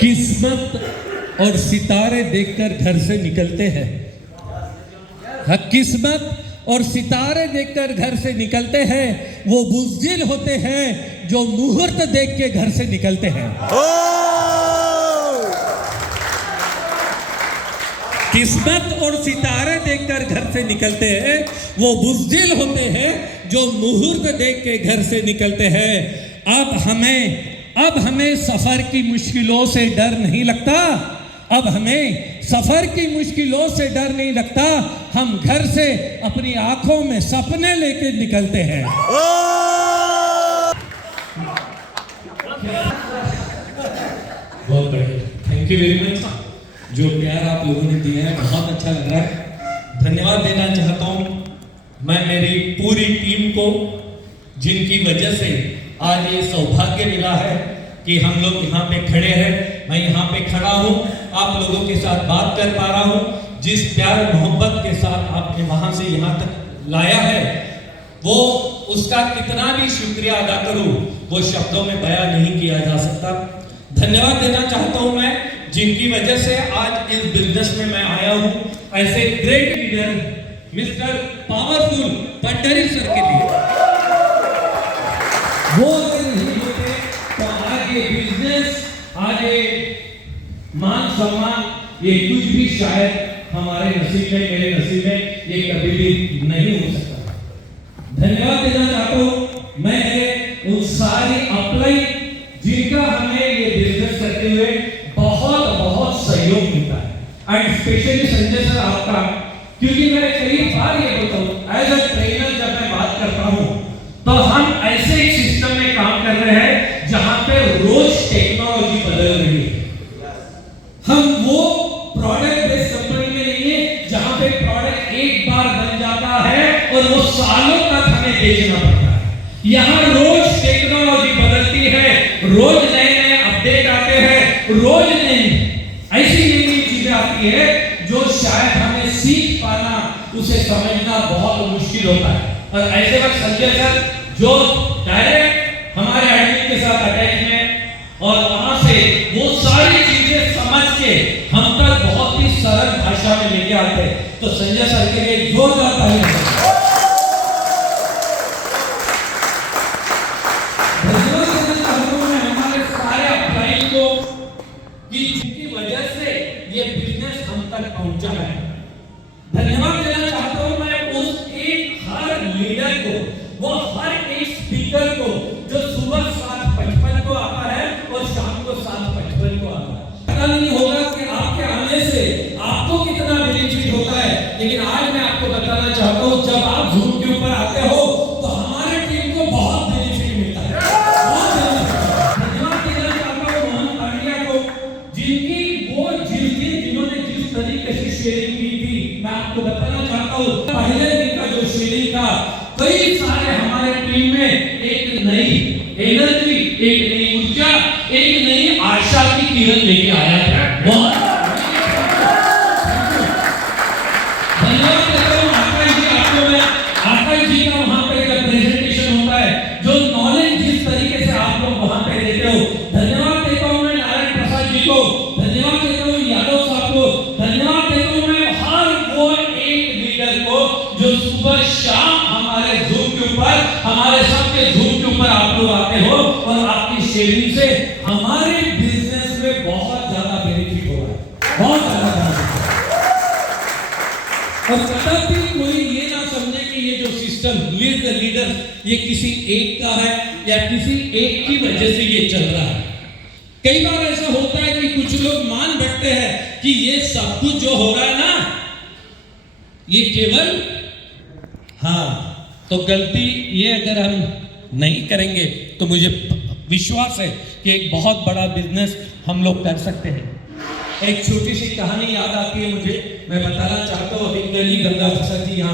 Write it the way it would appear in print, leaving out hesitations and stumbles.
किस्मत और सितारे देखकर घर से निकलते हैं। किस्मत और सितारे देखकर घर से निकलते हैं, वो बुज़दिल होते हैं जो मुहूर्त देख के घर से निकलते हैं। किस्मत और सितारे देखकर घर से निकलते हैं, वो बुज़दिल होते हैं जो मुहूर्त देख के घर से निकलते हैं। अब हमें सफर की मुश्किलों से डर नहीं लगता। अब हमें सफर की मुश्किलों से डर नहीं लगता। हम घर से अपनी आंखों में सपने लेके निकलते हैं। बहुत बढ़िया, थैंक यू वेरी मच। जो प्यार आप लोगों ने दिया है बहुत अच्छा लग रहा है। धन्यवाद देना चाहता हूँ मैं मेरी पूरी टीम को, जिनकी वजह से आज ये सौभाग्य मिला है कि हम लोग यहाँ पे खड़े हैं। मैं यहाँ पे खड़ा हूँ, आप लोगों के साथ बात कर पा रहा हूँ। जिस प्यार मोहब्बत के साथ आपने वहाँ से यहाँ तक लाया है, वो उसका कितना भी शुक्रिया अदा करूँ वो शब्दों में बयां नहीं किया जा सकता। धन्यवाद देना चाहता हूँ मैं, जिनकी वजह से आज इस बिजनेस में मैं आया हूँ। ऐसे great leader mister powerful Bhandari sir के लिए, वो अगर नहीं होते तो आज ये बिजनेस, आज ये मान सम्मान, ये कुछ भी शायद हमारे नसीब में, मेरे नसीब में ये कभी भी नहीं हो सकता। धन्यवाद देना चाहता हूँ मैं उन सारी अपलाइन जिनका हमें ये बिजनेस करते हुए बहुत बहुत सहयोग मिलता है। एंड स्पेशली संजय सर आपका, क्योंकि मैं कई बार ये बोलता हूँ एज अ ट्रेनर, जब मैं बात करता हूँ तो हम ऐसे एक सिस्टम में काम कर रहे हैं जहां पे रोज टेक्नोलॉजी बदल रही है। हम वो प्रोडक्ट बेस्ड कंपनी में नहीं है जहां पे प्रोडक्ट एक बार बन जाता है और वो सालों तक हमें बेचना पड़ता है। यहाँ रोज टेक्नोलॉजी बदलती है, रोज नए नए अपडेट आते हैं, रोज ऐसी नई चीजें आती है जो शायद हमें सीख पाना, उसे समझना बहुत मुश्किल होता है। और ऐसे वक्त संजय सर जो डायरेक्ट हमारे एडमिन के साथ अटैच हैं और वहां से वो सारी चीजें समझ के हम तक बहुत ही सरल भाषा में लेके आते हैं, तो संजय सर के लिए जोरदार तालियां। धन्यवाद देना चाहता हूं मैं हमारे सारे अपलाइन को कि जिनकी वजह से ये बिजनेस हम तक पहुंचा है। धन्यवाद देना चाहता हूं मैं उस एक हर लीडर को, वो हर एक स्पीकर को जो सुबह 7:55 को आता है और शाम को 7:55 को आता है। पता नहीं होगा कि आपके आने से आपको कितना बेनिफिट होता है, लेकिन आज मैं आपको बताना चाहता हूँ जब आप जूम के ऊपर आते हो तो हमारे टीम को बहुत बेनिफिट मिलता है। धन्यवाद देना चाहता हूँ मोहन पांड्या को, जिन्होंने जिस तरीके से शेयरिंग की थी, मैं आपको बताना चाहता हूँ पहले दिन का जो शेयरिंग था, कई सारे हमारे टीम में एक नई एनर्जी, एक नई ऊर्जा, एक नई आशा की किरण लेके आया है। बहुत धन्यवाद देता हूँ आकाश जी आपको। मैं आकाश जी का वहां पे जब प्रेजेंटेशन होता है, जो नॉलेज जिस तरीके से आप लोग वहां पे देते हो, धन्यवाद देता हूँ मैं नारायण प्रसाद जी को, धन्यवाद देता हूँ यादव साहब को, धन्यवाद देता हूँ मैं हर वो एक लीडर को जो सुबह शाम हमारे जूम के ऊपर, हमारे सबके जूम के ऊपर आप लोग आते हो और आपकी शेयरिंग से हमारे बिजनेस में बहुत ज्यादा बेनिफिट हो रहा है, बहुत ज्यादा बेनिफिट। और कभी कोई ये ना समझे कि ये जो सिस्टम लीड द लीडर ये किसी एक का है या किसी एक की वजह से ये चल रहा है। कई बार ऐसा होता है कि कुछ लोग मान बैठते हैं कि ये सब कुछ जो हो रहा है ना, ये केवल, हाँ, तो गलती ये अगर हम नहीं करेंगे तो मुझे विश्वास है कि एक बहुत बड़ा बिजनेस हम लोग कर सकते हैं। एक छोटी सी कहानी याद आती है मुझे, मैं बताना चाहता हूँ। अभी गली गंगा प्रसाद जी यहाँ